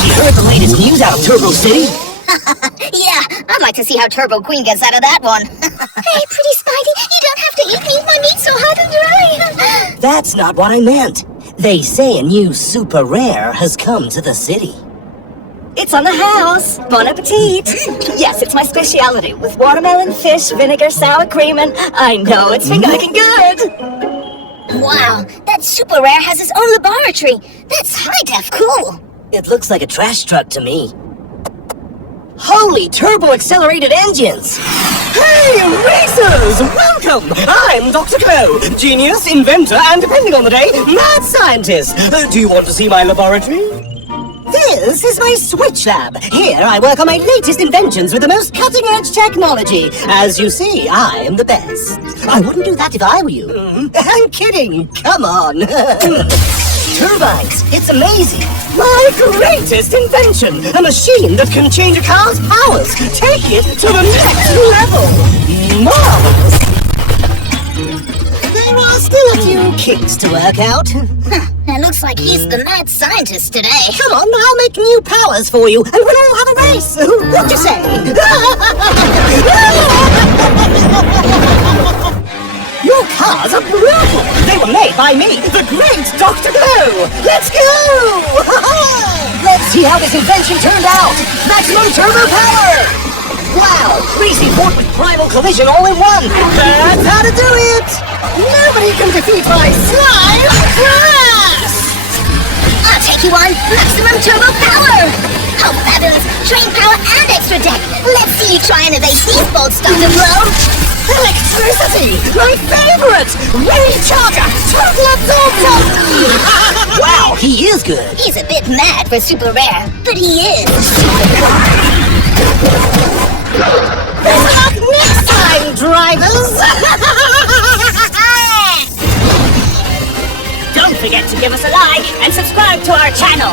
Have you heard the latest news out of Turbo City? Yeah, I'd like to see how Turbo Queen gets out of that one. Hey, pretty Spidey, you don't have to eat me. My meat's so hot and dry. That's not what I meant. They say a new super rare has come to the city. It's on the house. Bon appetit. Yes, it's my speciality with watermelon, fish, vinegar, sour cream, and I know it's finger looking good. Wow, that super rare has its own laboratory. That's high-def cool. It looks like a trash truck to me. Holy turbo-accelerated engines! Hey, racers! Welcome! I'm Dr. Glow, genius, inventor, and depending on the day, mad scientist. Do you want to see my laboratory? This is my Switch Lab. Here I work on my latest inventions with the most cutting-edge technology. As you see, I am the best. I wouldn't do that if I were you. I'm kidding. Come on. Turbines! It's amazing! My greatest invention! A machine that can change a car's powers! Take it to the next level! Marvelous! There are still a few kinks to work out. It looks like he's the mad scientist today. Come on, I'll make new powers for you, and we'll all have a race! What do you say? Your cars are brutal! They were made by me, the great Dr. Glow! Let's go! Let's see how this invention turned out! Maximum turbo power! Wow! Racing fought with primal collision all in one! That's how to do it! Nobody can defeat my slime class! I'll take you on maximum turbo power! How fabulous! Train power and extra deck! Let's see you try and evade these bolts, Dr. Glow! Electricity! My favorite! Ray Charger! Total absorption! Wow, he is good! He's a bit mad for super rare, but he is. Better luck next time, drivers! Don't forget to give us a like and subscribe to our channel.